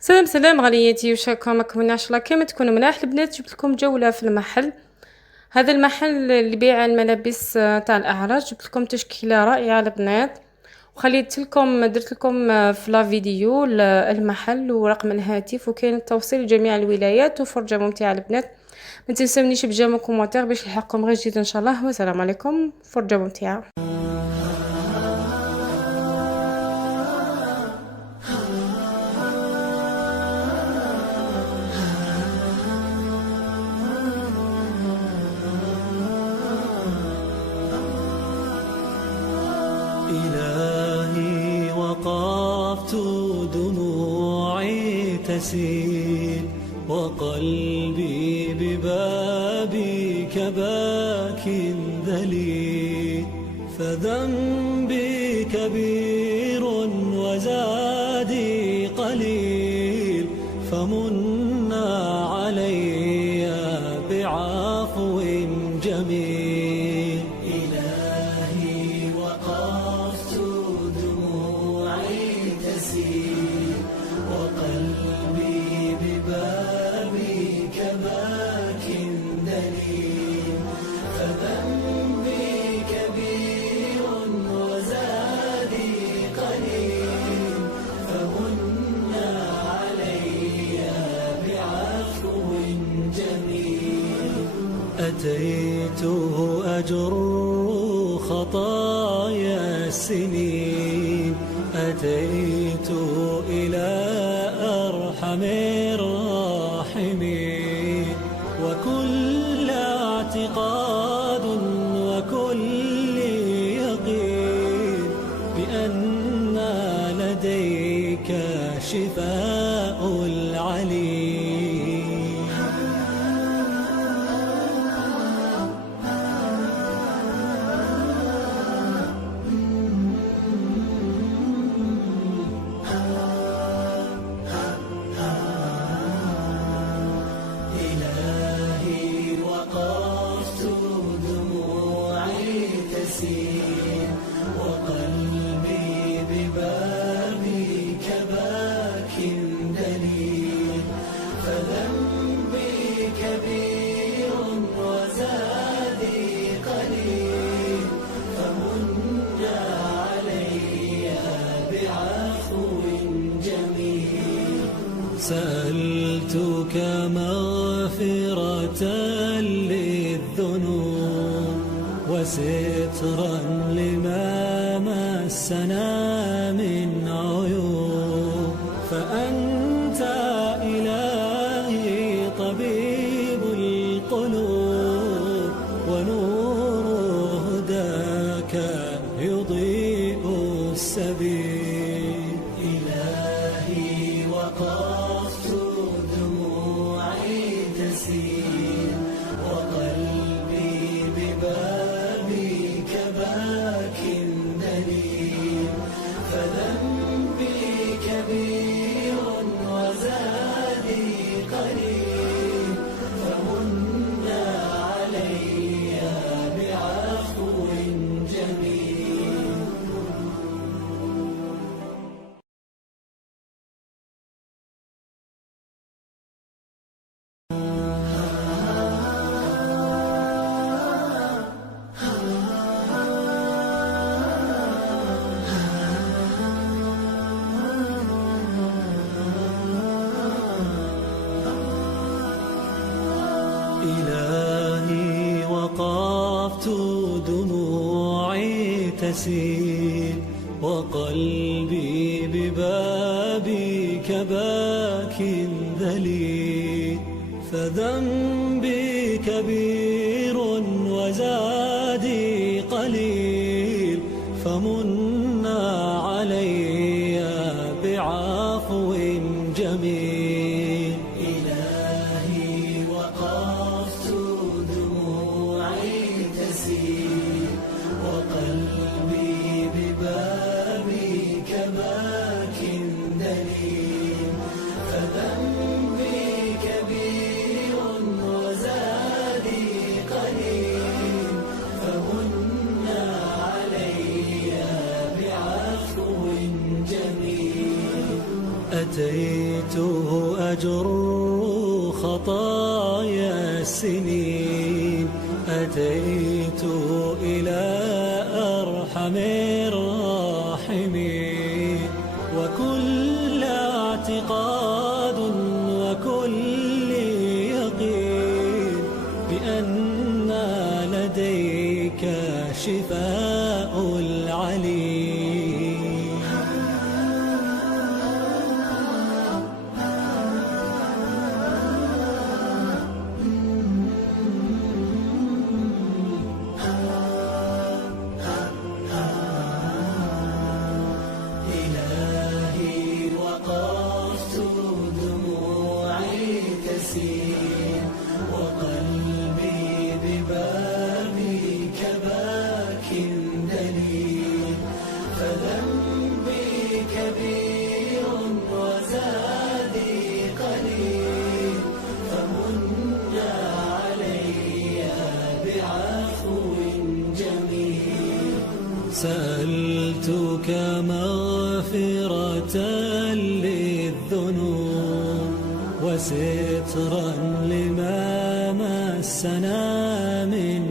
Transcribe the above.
سلام سلام غالياتي، واش راكم إن شاء الله كامل تكونوا ملاح البنات. جبت لكم جولة في المحل. هذا المحل اللي يبيع الملابس تاع الأعراج. جبت لكم تشكيلة رائعة البنات، وخليت لكم درت لكم في لا فيديو المحل ورقم الهاتف، وكاين التوصيل لجميع الولايات وفرجة ممتعة البنات. ما تنسونيش بجام كومونتير باش يلحقكم غير جديد ان شاء الله. والسلام عليكم، فرجة ممتعة. إلهي وقفت دموعي تسيل وقلبي ببابك باك ذليل، فذنبي كبير وزادي قليل، فمنا علي بعفو جميل. إلهي وقفت دموعي تسيل وقلبي ببابك باك دليل، فذنبي كبير وزادي قليل، فمنا علي بعفو جميل. أتيته أجر خطايا السنين، أتيت إلى أرحم الراحمين، وكل اعتقاد وكل يقين بأن لديك شفاء العليل. إلهي وقفت دموعي تسيل وقلبي ببابك باك دليل، فذنبي كبير وزادي قليل، فمنا علي بعفو جميل. سألتك مغفرة للذنوب وسترا لما مسنا من عيوب، فأنت إلهي طبيب القلوب، ونور هداك يضيء السبيل. إلهي وقفت دموعي تسيل وقلبي ببابك باك دليل، فذنبي كبير وزادي قليل، فمنا علي بعفو جميل. إلهي وقفت دموعي تسيل وقلبي ببابك باك ذليل، فذنبي كبير وزادي قليل، فمنا علي بعفو جميل. إلهي وقفت دموعي تسيل وقلبي ببابك باك دليل، فذنبي كبير وزادي قليل، فمنا علي بعفو جميل. أتيت أتيت أجر خطايا السنين، أتيت إلى أرحم الراحمين، وكل اعتقاد وكل يقين بأن لديك شفاء العليل. إلهي وقفت دموعي تسيل، وقلبي ببابك باك دليل، فذنبي كبير وزادي قليل، فمن علي بعفو جميل. سألتك مغفرة للذنوب وسترا لما مسنا من